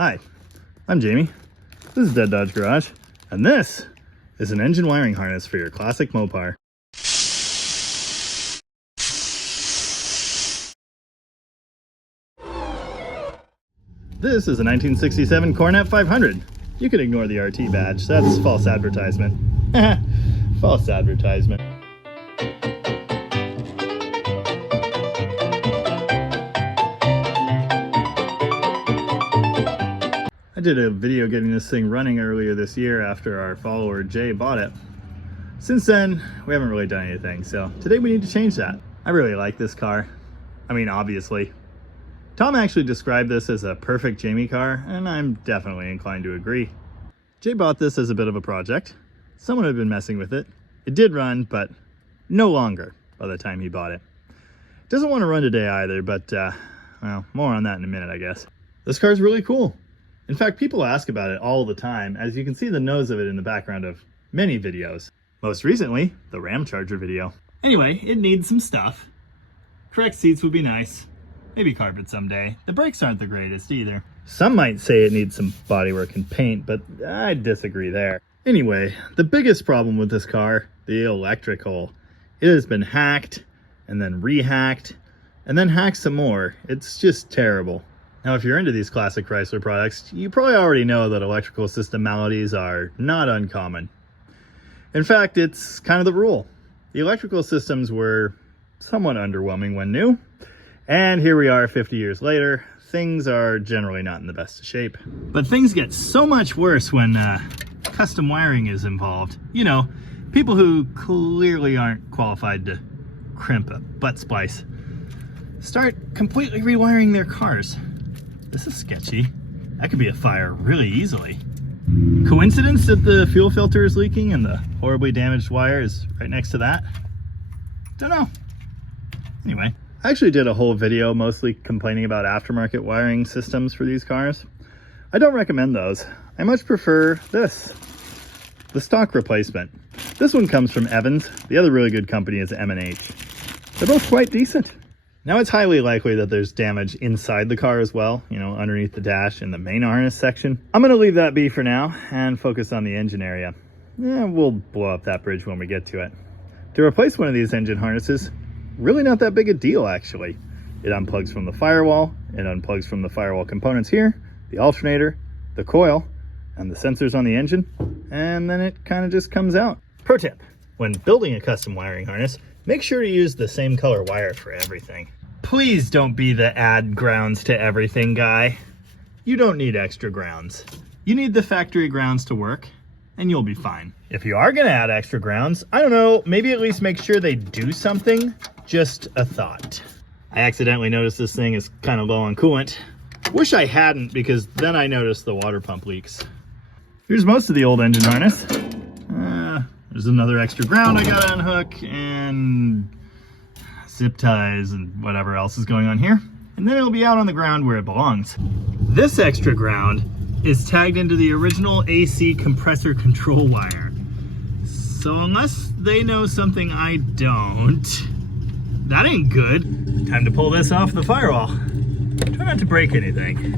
Hi, I'm Jamie. This is Dead Dodge Garage, and this is an engine wiring harness for your classic Mopar. This is a 1967 Coronet 500. You can ignore the RT badge, that's false advertisement. False advertisement. I did a video getting this thing running earlier this year after our follower Jay bought it. Since then, we haven't really done anything, so today we need to change that. I really like this car. I mean, obviously. Tom actually described this as a perfect Jamie car, and I'm definitely inclined to agree. Jay bought this as a bit of a project. Someone had been messing with it. It did run, but no longer by the time he bought it. Doesn't want to run today either, but well, more on that in a minute, I guess. This car's really cool. In fact, people ask about it all the time, as you can see the nose of it in the background of many videos. Most recently, the Ram Charger video. Anyway, it needs some stuff. Correct seats would be nice. Maybe carpet someday. The brakes aren't the greatest either. Some might say it needs some bodywork and paint, but I disagree there. Anyway, the biggest problem with this car, the electrical. It has been hacked, and then rehacked, and then hacked some more. It's just terrible. Now, if you're into these classic Chrysler products, you probably already know that electrical system maladies are not uncommon. In fact, it's kind of the rule. The electrical systems were somewhat underwhelming when new, and here we are 50 years later. Things are generally not in the best of shape. But things get so much worse when custom wiring is involved. You know, people who clearly aren't qualified to crimp a butt splice start completely rewiring their cars. This is sketchy. That could be a fire really easily. Coincidence that the fuel filter is leaking and the horribly damaged wire is right next to that? Don't know. Anyway, I actually did a whole video mostly complaining about aftermarket wiring systems for these cars. I don't recommend those. I much prefer this, the stock replacement. This one comes from Evans. The other really good company is M&H. They're both quite decent. Now, it's highly likely that there's damage inside the car as well, you know, underneath the dash in the main harness section. I'm going to leave that be for now and focus on the engine area. We'll blow up that bridge when we get to it. To replace one of these engine harnesses, really not that big a deal, actually. It unplugs from the firewall, it unplugs from the firewall components here, the alternator, the coil, and the sensors on the engine, and then it kind of just comes out. Pro tip, when building a custom wiring harness, make sure to use the same color wire for everything. Please don't be the add grounds to everything guy. You don't need extra grounds. You need the factory grounds to work, and you'll be fine. If you are gonna add extra grounds, I don't know, maybe at least make sure they do something. Just a thought. I accidentally noticed this thing is kind of low on coolant. Wish I hadn't, because then I noticed the water pump leaks. Here's most of the old engine harness. There's another extra ground I gotta unhook, and zip ties and whatever else is going on here. And then it'll be out on the ground where it belongs. This extra ground is tagged into the original AC compressor control wire. So unless they know something I don't, that ain't good. Time to pull this off the firewall. Try not to break anything.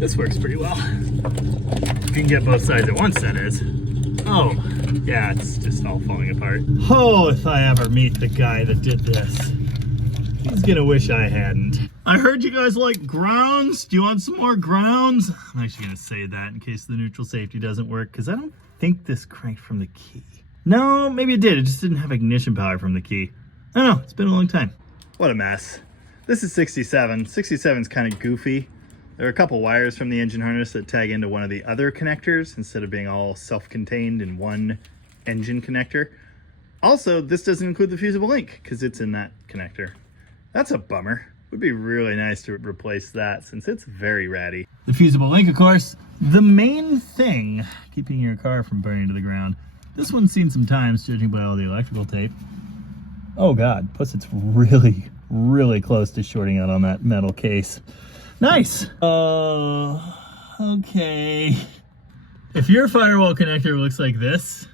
This works pretty well. If you can get both sides at once, that is. Oh, yeah, it's just all falling apart. Oh, if I ever meet the guy that did this. He's gonna wish I hadn't. I heard you guys like grounds. Do you want some more grounds? I'm actually gonna say that in case the neutral safety doesn't work, because I don't think this cranked from the key. No, maybe it did. It just didn't have ignition power from the key. I don't know, it's been a long time. What a mess. This is 67. 67's kind of goofy. There are a couple wires from the engine harness that tag into one of the other connectors instead of being all self-contained in one engine connector. Also, this doesn't include the fusible link because it's in that connector. That's a bummer. Would be really nice to replace that since it's very ratty. The fusible link, of course, the main thing keeping your car from burning to the ground. This one's seen some times, judging by all the electrical tape. Oh God, plus it's really, really close to shorting out on that metal case. Nice. Okay. If your firewall connector looks like this,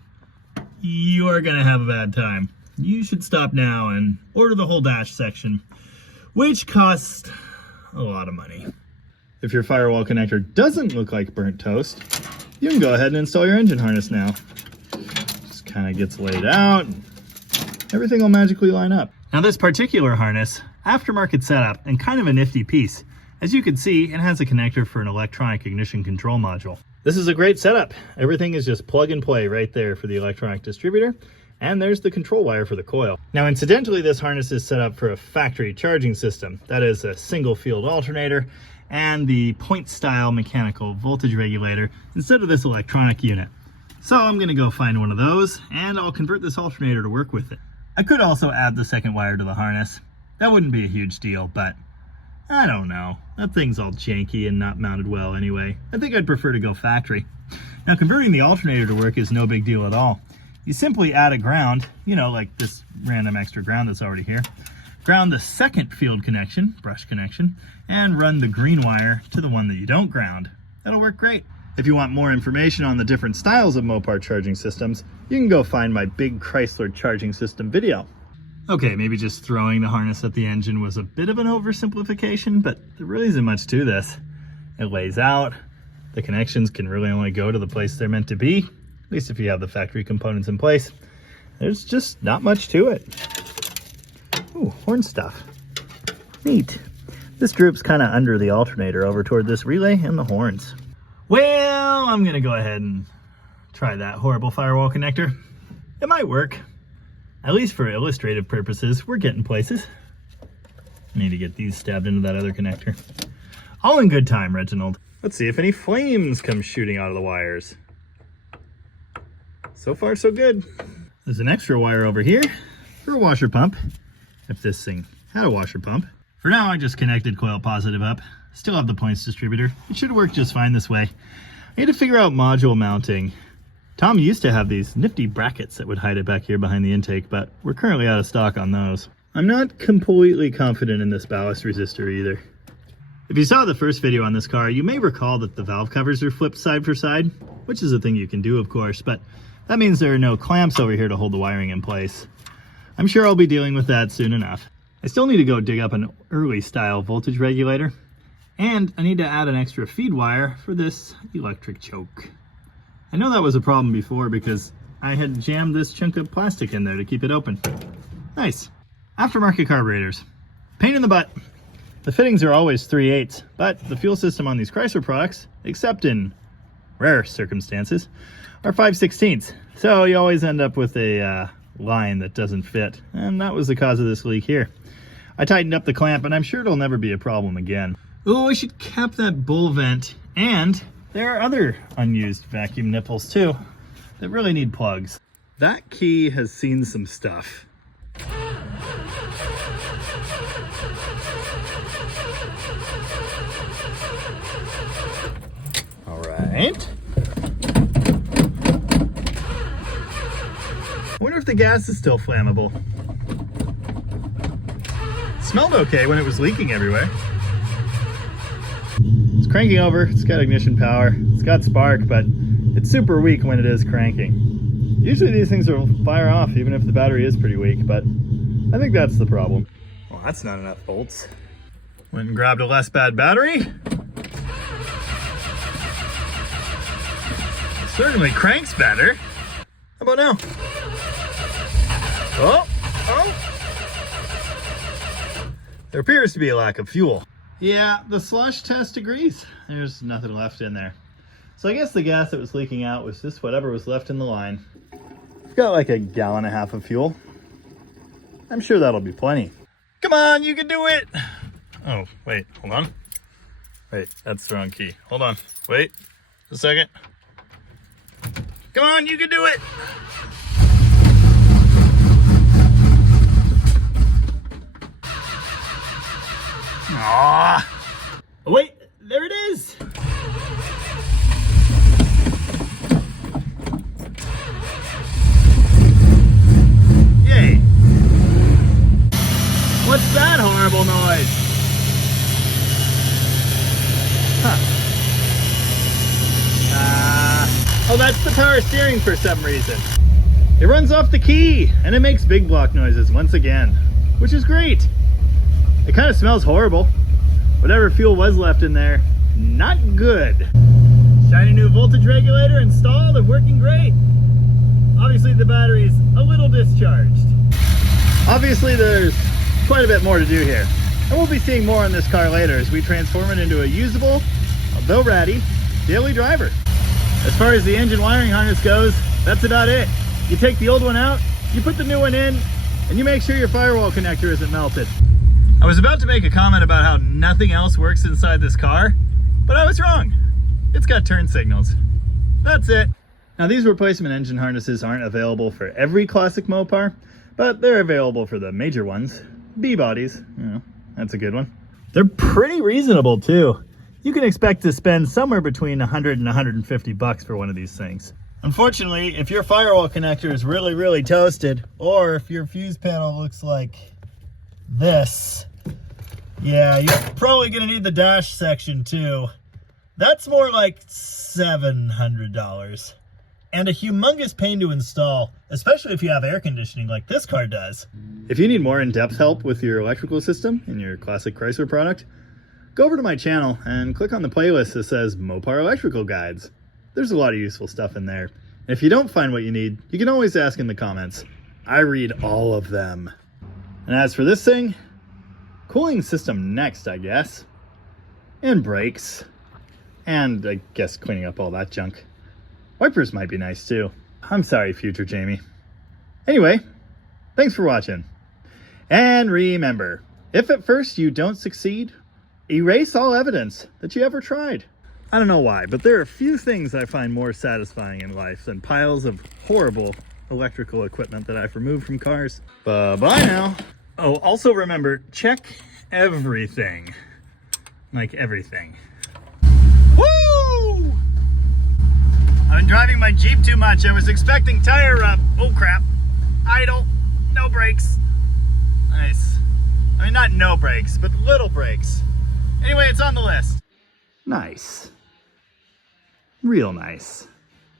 you are gonna have a bad time. You should stop now and order the whole dash section, which costs a lot of money. If your firewall connector doesn't look like burnt toast, you can go ahead and install your engine harness now. Just kind of gets laid out, and everything will magically line up. Now this particular harness, aftermarket setup and kind of a nifty piece. As you can see, it has a connector for an electronic ignition control module. This is a great setup. Everything is just plug and play right there for the electronic distributor. And there's the control wire for the coil. Now incidentally, this harness is set up for a factory charging system. That is a single field alternator and the point style mechanical voltage regulator instead of this electronic unit. So I'm gonna go find one of those and I'll convert this alternator to work with it. I could also add the second wire to the harness. That wouldn't be a huge deal, but I don't know. That thing's all janky and not mounted well anyway. I think I'd prefer to go factory. Now converting the alternator to work is no big deal at all. You simply add a ground, you know, like this random extra ground that's already here. Ground the second field connection, brush connection, and run the green wire to the one that you don't ground. That'll work great. If you want more information on the different styles of Mopar charging systems, you can go find my big Chrysler charging system video. Okay, maybe just throwing the harness at the engine was a bit of an oversimplification, but there really isn't much to this. It lays out, the connections can really only go to the place they're meant to be, at least if you have the factory components in place. There's just not much to it. Ooh, horn stuff. Neat. This droop's kind of under the alternator over toward this relay and the horns. Well, I'm gonna go ahead and try that horrible firewall connector. It might work. At least for illustrative purposes, we're getting places. I need to get these stabbed into that other connector. All in good time, Reginald. Let's see if any flames come shooting out of the wires. So far, so good. There's an extra wire over here for a washer pump, if this thing had a washer pump. For now, I just connected coil positive up. Still have the points distributor. It should work just fine this way. I need to figure out module mounting. Tom used to have these nifty brackets that would hide it back here behind the intake, but we're currently out of stock on those. I'm not completely confident in this ballast resistor either. If you saw the first video on this car, you may recall that the valve covers are flipped side for side, which is a thing you can do, of course, but that means there are no clamps over here to hold the wiring in place. I'm sure I'll be dealing with that soon enough. I still need to go dig up an early style voltage regulator, and I need to add an extra feed wire for this electric choke. I know that was a problem before because I had jammed this chunk of plastic in there to keep it open. Nice. Aftermarket carburetors. Pain in the butt. The fittings are always 3/8, but the fuel system on these Chrysler products, except in rare circumstances, are 5/16. So you always end up with a line that doesn't fit, and that was the cause of this leak here. I tightened up the clamp, and I'm sure it'll never be a problem again. Oh, I should cap that bull vent, and there are other unused vacuum nipples too that really need plugs. That key has seen some stuff. All right. I wonder if the gas is still flammable. It smelled okay when it was leaking everywhere. It's cranking over, it's got ignition power, it's got spark, but it's super weak when it is cranking. Usually these things will fire off even if the battery is pretty weak, but I think that's the problem. Well, that's not enough volts. Went and grabbed a less bad battery. Certainly cranks better. How about now? Oh. There appears to be a lack of fuel. Yeah, the slush test agrees. There's nothing left in there. So I guess the gas that was leaking out was just whatever was left in the line. It's got like 1.5 gallons of fuel. I'm sure that'll be plenty. Come on, you can do it! Oh, wait, hold on. Wait, that's the wrong key. Hold on, wait a second. Come on, you can do it! Aww. Oh, wait, there it is. Yay. What's that horrible noise? Oh, that's the power steering for some reason. It runs off the key and it makes big block noises once again, which is great. It kind of smells horrible. Whatever fuel was left in there not good. Shiny new voltage regulator installed and working great. Obviously the battery's a little discharged. Obviously there's quite a bit more to do here. And we'll be seeing more on this car later as we transform it into a usable, although ratty, daily driver. As far as the engine wiring harness goes, that's about it. You take the old one out, you put the new one in, and you make sure your firewall connector isn't melted. I was about to make a comment about how nothing else works inside this car, but I was wrong. It's got turn signals. That's it. Now these replacement engine harnesses aren't available for every classic Mopar, but they're available for the major ones. B-bodies, you know, that's a good one. They're pretty reasonable too. You can expect to spend somewhere between 100 and 150 bucks for one of these things. Unfortunately, if your firewall connector is really, really toasted, or if your fuse panel looks like this, yeah, you're probably gonna need the dash section too. That's more like $700. And a humongous pain to install, especially if you have air conditioning like this car does. If you need more in-depth help with your electrical system in your classic Chrysler product, go over to my channel and click on the playlist that says Mopar Electrical Guides. There's a lot of useful stuff in there. And if you don't find what you need, you can always ask in the comments. I read all of them. And as for this thing, cooling system next, I guess. And brakes. And I guess cleaning up all that junk. Wipers might be nice too. I'm sorry, future Jamie. Anyway, thanks for watching. And remember, if at first you don't succeed, erase all evidence that you ever tried. I don't know why, but there are few things I find more satisfying in life than piles of horrible electrical equipment that I've removed from cars. Bye-bye now. Oh, also remember, check everything. Like everything. Woo! I've been driving my Jeep too much. I was expecting tire rub. Oh crap. Idle. No brakes. Nice. I mean, not no brakes, but little brakes. Anyway, it's on the list. Nice. Real nice.